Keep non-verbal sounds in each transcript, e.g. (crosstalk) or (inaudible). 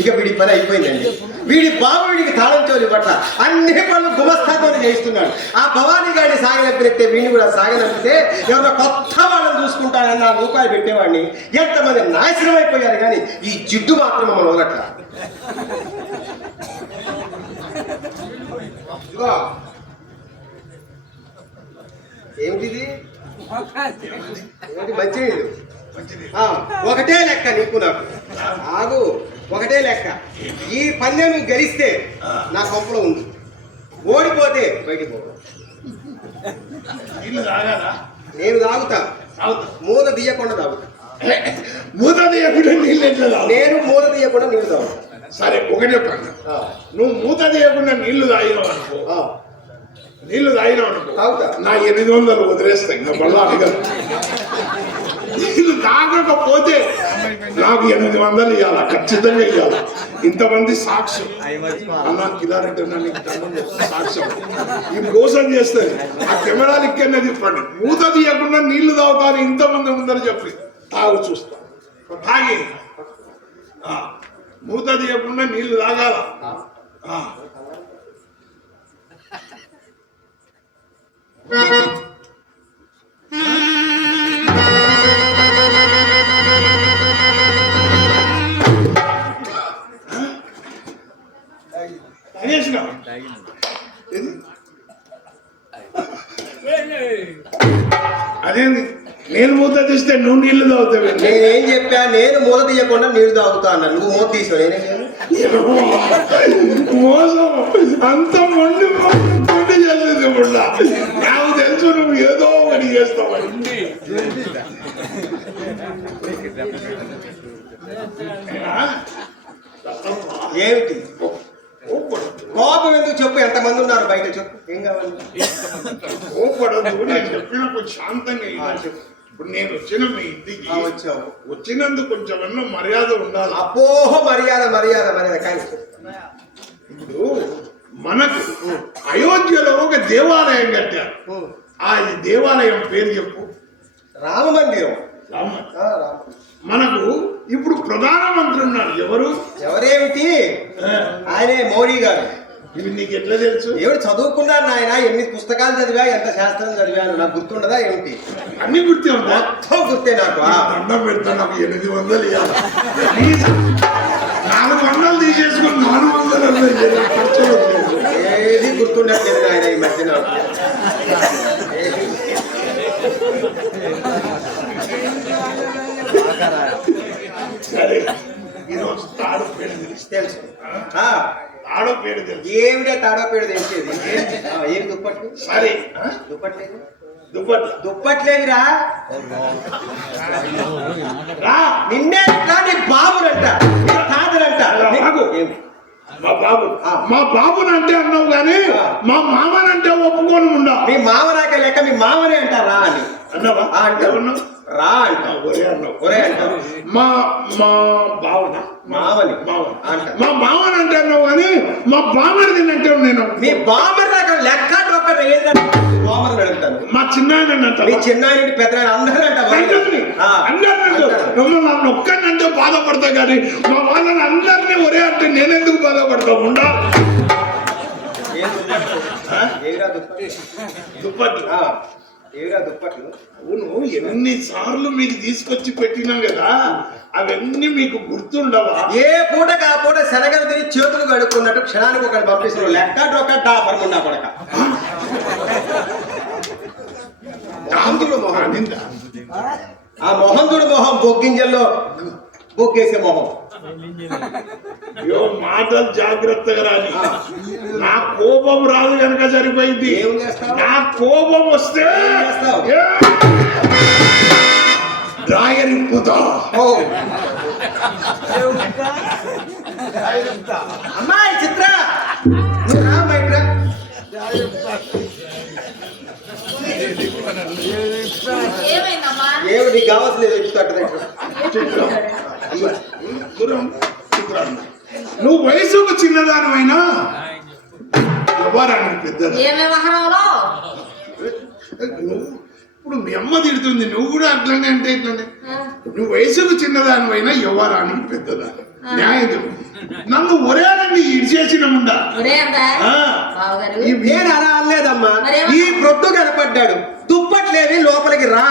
ఇక వీడి పని అయిపోయిందండి వీడి బాబు వీడికి తాళం పట్ల అన్ని పనులు గుమస్తాతో చేయిస్తున్నాడు ఆ భవానీ గారిని సాగనప్పుడైతే వీడిని కూడా సాగనప్పితే ఎవరో కొత్త వాళ్ళని చూసుకుంటానని ఆ రూపాయలు పెట్టేవాడిని ఎంతమంది నాశనం అయిపోయారు కానీ ఈ జిడ్డు మాత్రం మనం వదలట్ల ఏమిటిది మంచిది ఒకటే లెక్క నీకు నాకు ఆగు ఒకటే లెక్క ఈ పందెం నువ్వు గెలిస్తే నా కొంపలో ఉంది ఓడిపోతే బయటికి పో నేను తాగుతా మూత తీయకుండా తాగుతా మూత తీయకుండా నీళ్ళు నేను మూత తీయకుండా నీళ్ళు తాగు సరే ఒకటే పండు నువ్వు మూత తీయకుండా నీళ్లు తాగినావు అనుకో నీళ్లు తాగినావు అనుకో నా ఎనిమిది వందలు వదిలేస్తాయి ఇంకా మళ్ళా కాకపోతే నాకు ఎనిమిది వందలు ఇవ్వాలి ఖచ్చితంగా ఇవ్వాలి ఇంతమంది సాక్ష్యం అలా కిలారెడ్డి సాక్ష్యం ఈ మోసం చేస్తే ఆ కెమెరాలు ఇక్కడనే తిప్పండి మూత తీయకుండా నీళ్లు తాగుతారు ఇంతమంది ఉందని చెప్పి తాగు చూస్తా తాగి మూత తీయకుండా నీళ్లు తాగాల Thank you. అదేంది నేను మూత తీస్తే నువ్వు నీళ్లు తాగుతావు నేను ఏం చెప్పా నేను మూత తీయకుండా నీళ్లు తాగుతా అన్న నువ్వు మూత తీసావు మోసం అంత మొండి మొండి చేసేది ఇప్పుడు నాకు తెలుసు నువ్వు ఏదో ఒకటి చేస్తావు ఏమిటి కోపం ఎందుకు చెప్పు ఎంతమంది ఉన్నారు బయట చెప్పు ఏం కావాలి కోపడదు నేను కొంచెం శాంతంగా చెప్పు ఇప్పుడు నేను వచ్చిన మీ ఇంటికి వచ్చావు వచ్చినందుకు కొంచెం ఎన్నో మర్యాద ఉండాలి అపోహ మర్యాద మర్యాద మర్యాద కానీ ఇప్పుడు మనకు అయోధ్యలో ఒక దేవాలయం కట్టారు ఆ దేవాలయం పేరు చెప్పు రామ మందిరం రామ మనకు ఇప్పుడు ప్రధానమంత్రి ఉన్నారు ఎవరు ఎవరేమిటి ఆయనే మోడీ గారు ఇవి నీకు ఎట్లా తెలుసు ఎవరు చదువుకున్నారు నాయన ఎన్ని పుస్తకాలు చదివా ఎంత శాస్త్రం చదివాను నాకు గుర్తుండదా ఏమిటి అన్ని గుర్తి మొత్తం గుర్తే నాకు దండం పెడతా నాకు ఎనిమిది వందలు ఇవ్వాలి నాలుగు వందలు తీసేసుకుని నాలుగు వందలు ఏది గుర్తుండట్లేదు నాయన ఈ మధ్యన సరే ఈరోజు తాడు తెలుసు తాడో పేరు తెలుసు ఏమిటే తాడో పేరు తెలిసేది ఏం దుప్పట్లు సరే దుప్పట్లేదు దుప్పట్లు దుప్పట్లేదురా రా నిన్నే నీ బాబునంట నీ తాతనంట బాబు మా బాబు మా బాబుని అంటే అన్నావు కానీ మా మామనంటే ఒప్పుకొని ఉండవు మీ మామనాక లేక మీ మామనే అంటారా అని అన్నావా అంటే ఉన్నావు రా అంటావు ఒరే ఒరే మా మా బావన మావని మావన మా బావన అంటున్నావు కానీ మా బామరిది అంటాను నేను మీ బామర్ లెక్క మా చిన్న ఆయన చిన్న పెద్ద అందరూ అందరూ బాధపడతా కానీ మా వాళ్ళని అందరినీ ఒరే అంటే నేనెందుకు బాధపడతా ఉండా దుప్పటి ఏవిరా దుప్పట్లు అవును సార్లు మీకు తీసుకొచ్చి పెట్టినాం కదా అవన్నీ మీకు గుర్తుండవా ఏ పూట కా పూట శనగలు తిని చేతులు కడుక్కున్నట్టు క్షణానికి ఒకటి పంపిస్తారు లెక్క డొక్క డాపర్ ఉన్నా కొడక మొహం ఆ మొహం చూడు మొహం బొగ్గింజల్లో బొగ్గేసే మొహం (laughs) మాటలు జాగ్రత్తగా రాని నా కోపం రాదు కనుక సరిపోయింది నా కోపం వస్తే డ్రాయర్ ఇంపుతా అమ్మాయి చిత్ర ఏమైందమ్మా ఏమి నీకు కావాల్సిన చెప్తా నువ్వు వయసు ఒక చిన్నదానమైనా వ్యవహారానికి పెద్ద ఇప్పుడు మీ అమ్మ తిడుతుంది నువ్వు కూడా అట్లనే అంటే ఇట్లనే నువ్వు వయసుకు చిన్నదానివైనా ఎవరాని పెద్దదా న్యాయం నన్ను ఒరేనండి ఇడిచేసిన ముండా నేను అలా అనలేదమ్మా ఈ ప్రొద్దు కనపడ్డాడు దుప్పట్లేవి లోపలికి రా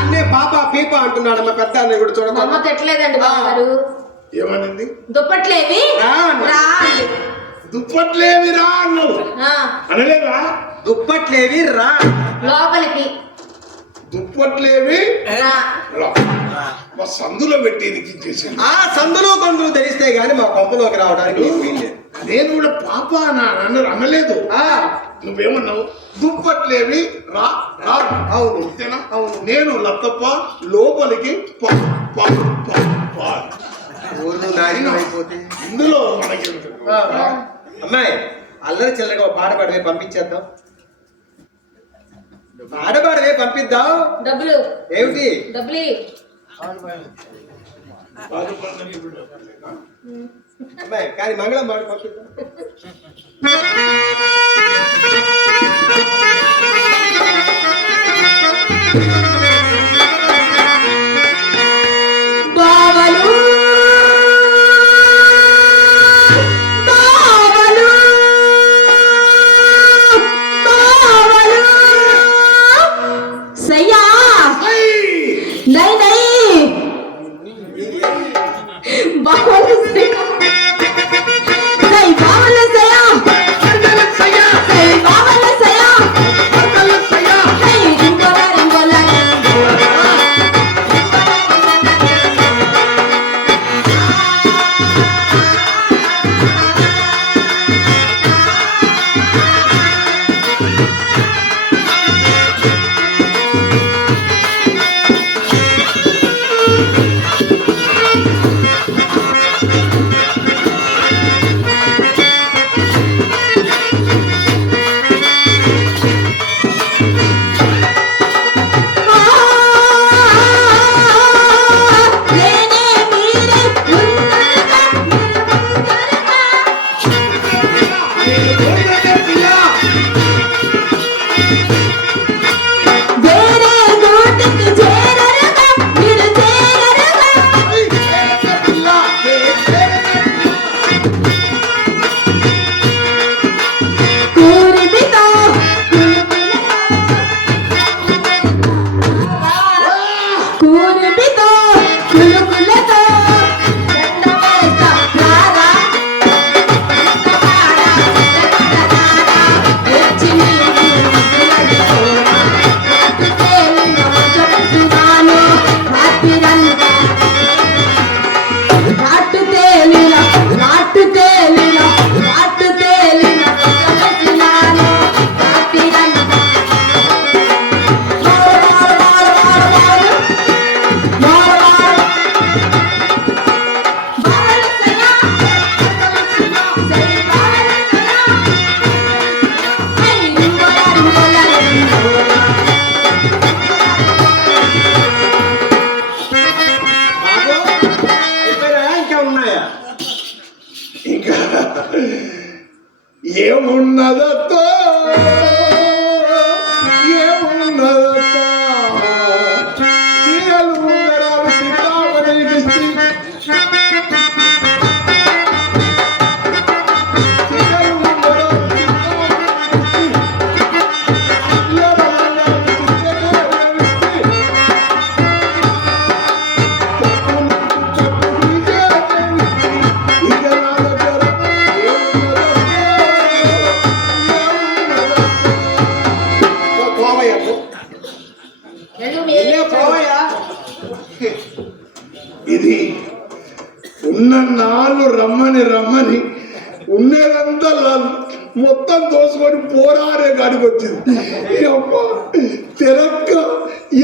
అన్నే పాప పీప అంటున్నాడమ్మా పెద్ద అన్నీ కూడా చూడకుండా ఏమనింది దుప్పట్లేవి రా దుప్పట్లేవి రా అన్ను అనలేదా దుప్పట్లేవి రా లోపలికి దుప్పట్లేవి మా సందులో పెట్టేది చేసి ఆ సందులో కొందరు తెలిస్తే గాని మా కొంపలోకి రావడానికి నేను కూడా పాప నన్ను అనలేదు నువ్వేమన్నావు దుప్పట్లేవి రా రా అవును అవును నేను లత్తప్ప లోపలికి పా పా ఇందులో అమ్మాయి అల్లరి చిల్లరగా ఒక పాట పాడవే పంపించేద్దాం పాట పాడవే పంపిద్దాం డబ్బులు ఏమిటి అమ్మాయి కానీ మంగళం పాడు పంపిద్దాం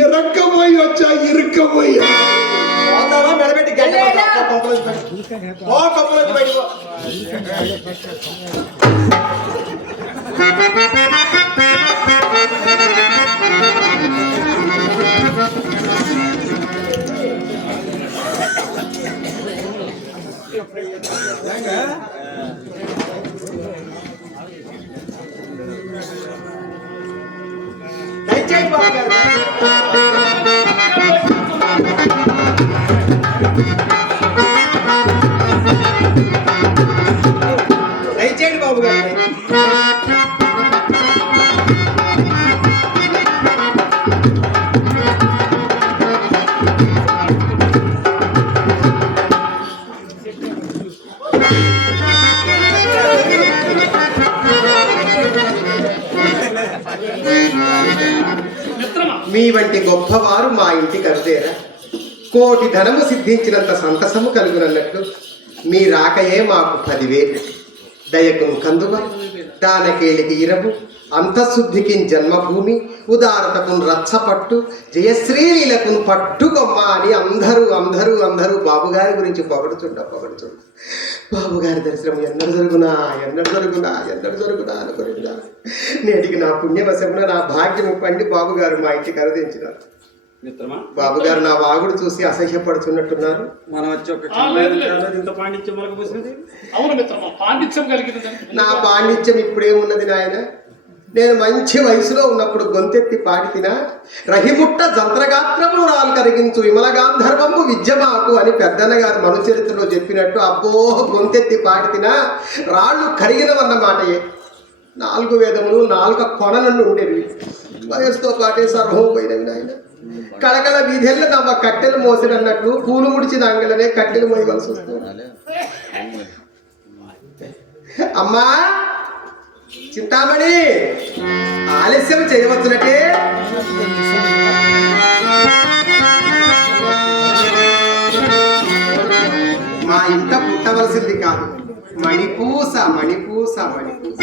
இறக்க போய் வச்சா இருக்க போய் Thank you. కోటి ధనము సిద్ధించినంత సంతసము కలుగునన్నట్లు మీ రాకయే మాకు పదివేలు దయకు కందుమ దానకేలికి ఇరవు అంతశుద్ధికి జన్మభూమి ఉదారతకు రచ్చపట్టు జయశ్రీలీలకు పట్టుకొమ్మ అని అందరూ అందరూ అందరూ బాబుగారి గురించి పొగడుచుండ పొగడుచుండ బాబుగారి దర్శనం ఎన్నడు జరుగునా ఎన్నడు జరుగునా ఎన్నడు జరుగునా అనుకుని నేటికి నా పుణ్యవశమున నా భాగ్యము పండి బాబుగారు మా ఇంటికి అరదించినారు బాబు గారు నా వాగుడు చూసి అసహ్యపడుతున్నట్టున్నారు మనం వచ్చి పాండిత్యం నా పాండిత్యం ఇప్పుడే ఉన్నది నాయన నేను మంచి వయసులో ఉన్నప్పుడు గొంతెత్తి పాడితిన రహిముట్ట జంత్రగాత్రము రాలు కరిగించు విద్య విద్యమాకు అని మన చరిత్రలో చెప్పినట్టు అబ్బో గొంతెత్తి పాడితిన రాళ్ళు కరిగినవన్నమాటయే నాలుగు వేదములు నాలుగు కొనలను ఉండేవి వయసుతో పాటే సర్వం పోయినవి నాయన కళకళ వీధిలో తమ కట్టెలు మోసినన్నట్టు పూలు ముడిచి దాంగలనే కట్టెలు మోయవలసి వస్తుంది అమ్మా చింతామణి ఆలస్యం చేయవచ్చునటే మా ఇంట పుట్టవలసింది కాదు మణిపూస మణిపూస మణిపూస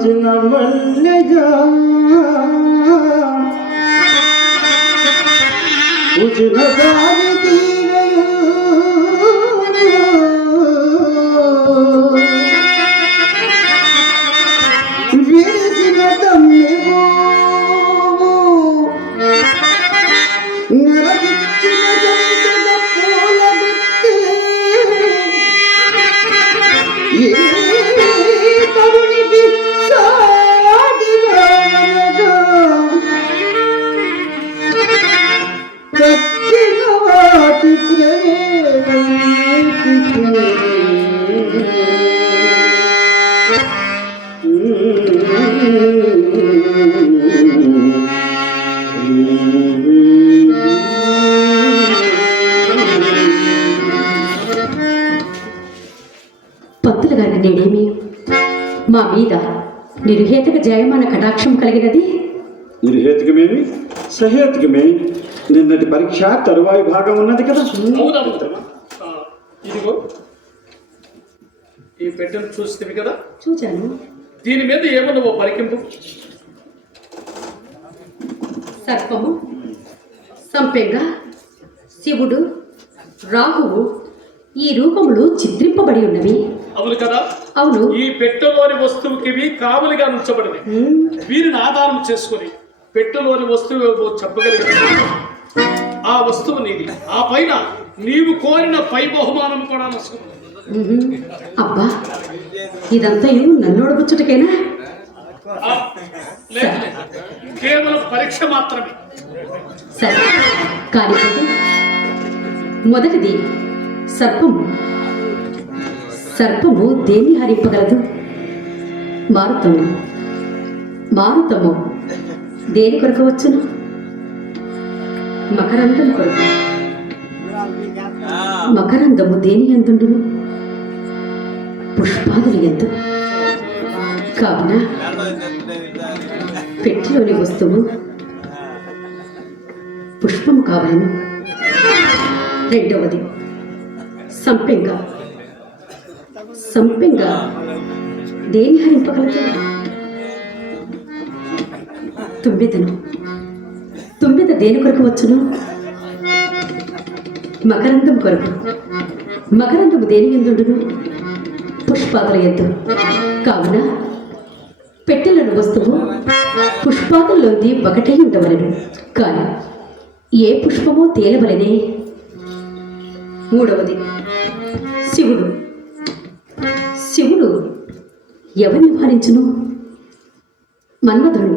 కాచిన మల్లెగా ఉచిన దారి తరువాయి భాగం ఉన్నది కదా ఇదిగో ఈ పెట్టెను చూస్తే కదా చూచాను దీని మీద ఏమన్నా ఓ పరికింపు సర్పము సంపెంగ శివుడు రాహువు ఈ రూపములు చిత్రింపబడి ఉన్నవి అవును కదా అవును ఈ పెట్టలోని వస్తువుకి కావలిగా ఉంచబడినవి వీరిని ఆధారం చేసుకుని పెట్టలోని వస్తువు చెప్పగలిగిన ఆ వస్తువు నీది ఆ పైన నీవు కోరిన పై బహుమానం కూడా అబ్బా ఇదంతా ఏమో నన్ను ఒడబుచ్చుటకేనా కేవలం పరీక్ష మాత్రమే సరే కాలిపోతే మొదటిది సర్పము సర్పము దేన్ని హరింపగలదు మారుతము మారుతము దేని కొరకు వచ్చును మకరందం కొరకు మకరందము దేని ఎందు పుష్పాదులు ఎందు కావున పెట్టిలోని వస్తువు పుష్పము కావలను రెండవది సంపెంగ సంపెంగ దేని హరింపగలదు తుమ్మిదను దేని కొరకు వచ్చును మకరంతం కొరకు మకరంతము దేని ఎందుండును పుష్పాదుల ఎందు కావున పెట్టెలను వస్తువు పుష్పాదుల్లోది ఒకటై ఉండవలను కానీ ఏ పుష్పమో తేలవలనే మూడవది శివుడు శివుడు ఎవరిని నివారించును మన్మధుడు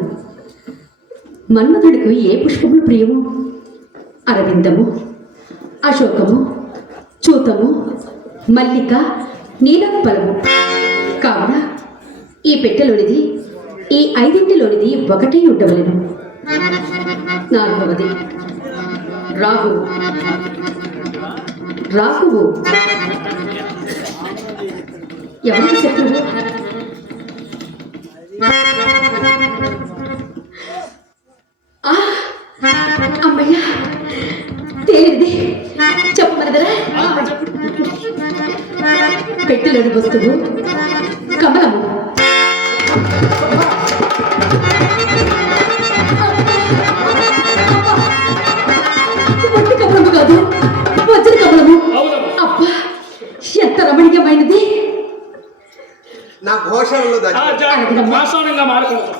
మన్మధుడికి ఏ పుష్పములు ప్రియము అరవిందము అశోకము చూతము మల్లిక నీలపలము కావున ఈ పెట్టెలోనిది ఈ ఐదింటిలోనిది ఒకటే ఉండవలను నాలుగవది రాహు రాహువు ఎవరి శత్రువు ವಸ್ತುವು ಕಮಲವು కమలము అబ్బా ఎంత రమణీయమైనది నా ఘోషణలో భాషణంగా మారుతుంది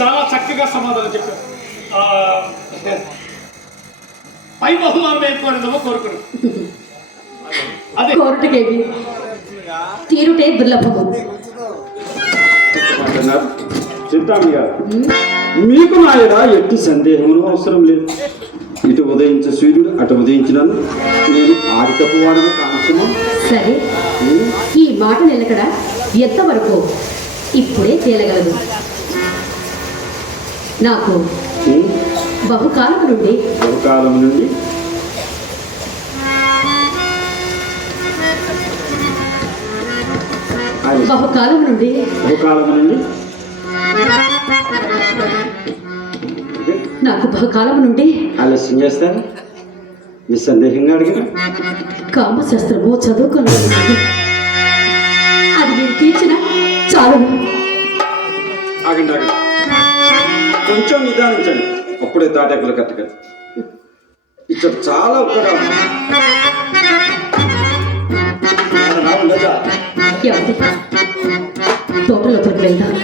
చాలా చక్కగా సమాధానం చెప్పారు పై బహుమానం ఏర్పడిందో కోరుకున్నాను కోర్టు కేవి తీరుటే దుర్లభము మీకు నాయన ఎట్టి సందేహములు అవసరం లేదు ఇటు ఉదయించే సూర్యుడు అటు ఉదయించినాను నేను ఆడితపు వాడను కానసమా సరే ఈ మాట నిలకడ ఎంతవరకు ఇప్పుడే తేలగలదు నాకు బహుకాలం నుండి బహుకాలం నుండి బహుకాలం నుండి బహుకాలం నుండి నాకు బహుకాలం నుండి ఆలస్యం చేస్తాను నిస్సందేహంగా అడిగిన కామశాస్త్రము చదువుకున్నాను అది మీరు తీర్చిన చాలు కొంచెం నిదానించండి అప్పుడే తాటాకులు కట్టగా ఇచ్చారు చాలా ఒక్కగా ఉండదా எவதிப்பா தோட்டல பொருள் வேண்டாம்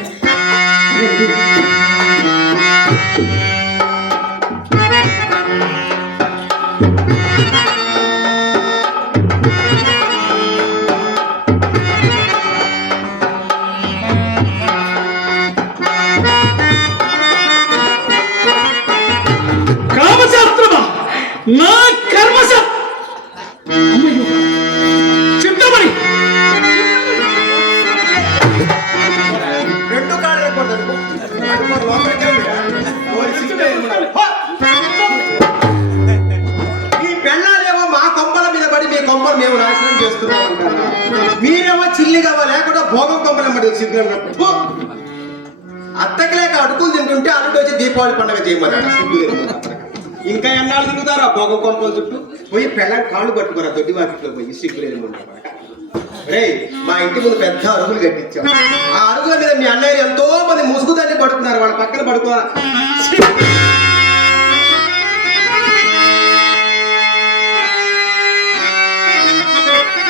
కొమ్మ మేము నాశనం చేస్తున్నాం మీరేమో చిల్లి లేకుండా భోగం కొమ్మలు అమ్మడి సిగ్గు అత్తకి లేక అడుగులు తింటుంటే అడుగు వచ్చి దీపావళి పండుగ చేయమన్నాడు ఇంకా ఎన్నాళ్ళు తిరుగుతారు ఆ భోగం కొంపల చుట్టూ పోయి పెళ్ళ కాళ్ళు పట్టుకోరా దొడ్డి మార్కెట్లో పోయి సిగ్గు రే మా ఇంటి ముందు పెద్ద అరుగులు కట్టించాం ఆ అరుగుల మీద మీ అన్నయ్య ఎంతో మంది ముసుగుదాన్ని పడుతున్నారు వాళ్ళ పక్కన పడుకోరా